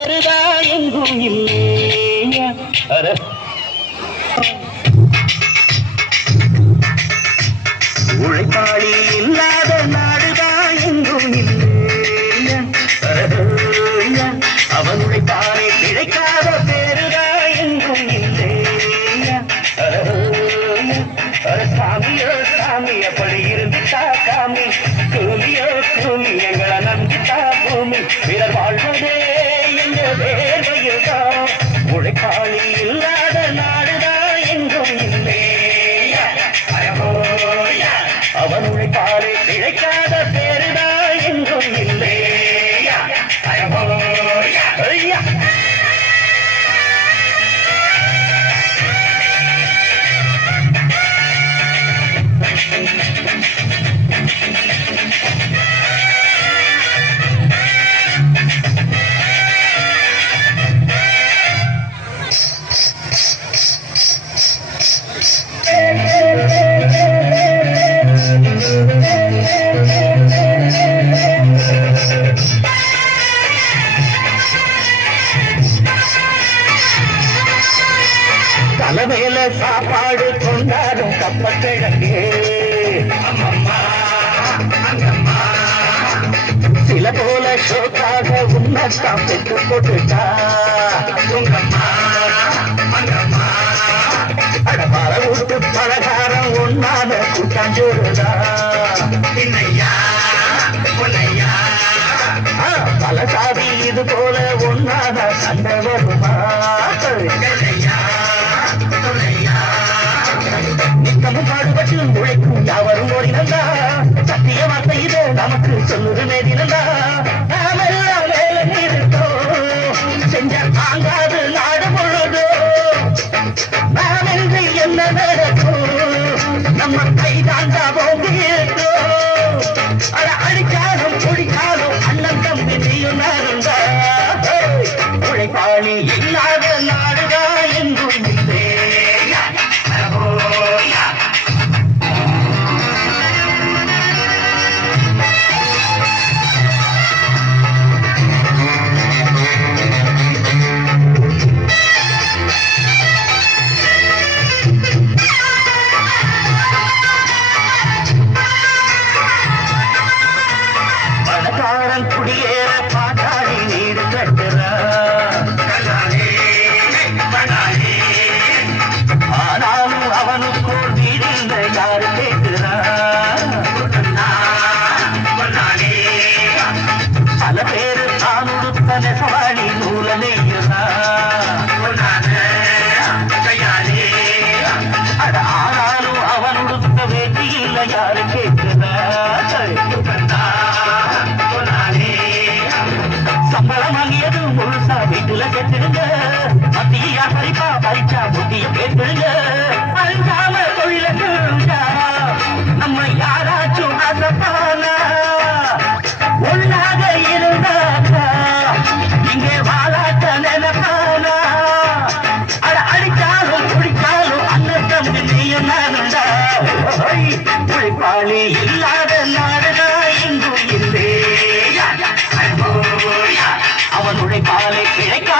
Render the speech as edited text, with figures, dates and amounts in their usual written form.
எங்கும் இல்லையா உழைப்பாளி இல்லாத நாடுதான் எங்கும் இல்லையா அவன் உழைப்பாளி கிடைக்காத பேருதான் எங்கும் இல்லையா சாமியோ சாமி அப்படி இருந்துட்டா காமி கூலியோ கூலி எங்களை நம்பிட்டா பூமி பிறர் வாழ்வதே எங்க வேர்வையுதான் உழைப்பாளி இல்லாத நாடுதான் எங்கும் இல்லையா அவன் உழைப்பாளி கிடைக்காத பேருதான் எங்கும் இல்லையா ஐயா தலைமையில சாப்பாடு கொண்டாடும் கப்பக்கிழங்கு சில போல ஷோக்காக உன்னத்தான் பெற்று போட்டுட்டா அடபார விட்டு பலகாரம் ஒன்னான கூட்டாஞ்சோறுதா பல சாதி இது போல ஒன்னான சண்டை வருமா நித்தமும் பாடுபட்டு உழைக்கும் யாவரும் ஓடினந்தா சத்திய வார்த்தை இது நமக்கு சொல்லுது மேதினந்தா நாமெல்லாம் வேலை நிறுத்தோம் செஞ்ச தாங்காது நாடு முழுதோ நாம் என்று என்ன நடக்கும் நம்ம கை தாண்டா போங்கி இருக்கோம் அடிக்காலும் குடிக்காலும் அண்ணன் தம்பி நீயும் இருந்தா உழைப்பாளி இல்லாத நாடுதான் எங்கும் இல்லை குடியேற பாட்டாளி நீடு கட்டுறா ஆனாலும் அவனுக்குள் வீடிந்த யாரு கேட்கிறா பல பேரு தான் உடுத்த நெசவாளி நூல நெய்யுறா ஆனாலும் அவன் உடுத்த வேட்டியில் யாரு கேட்கிறா சம்பளம் வாங்கியது முழுசா வீட்டுல கேட்டுடுங்க மத்தியா பறிப்பா பறிச்சா புத்திய கேட்டுடுங்க அஞ்சாம தொழில செஞ்சா நம்ம யாராச்சும் ஆசப்பானா ஒன்னாக இருந்தாக்கா இங்கே வாழாட்ட நினைப்பானா அடிச்சாலும் குடிச்சாலும் அண்ணன் தம்பி நீயும் நானுண்டா உழைப்பாளி இல்லாத நாடுதான் எங்கும் இல்லையா அவன் உழைப்பாலே கிடைக்க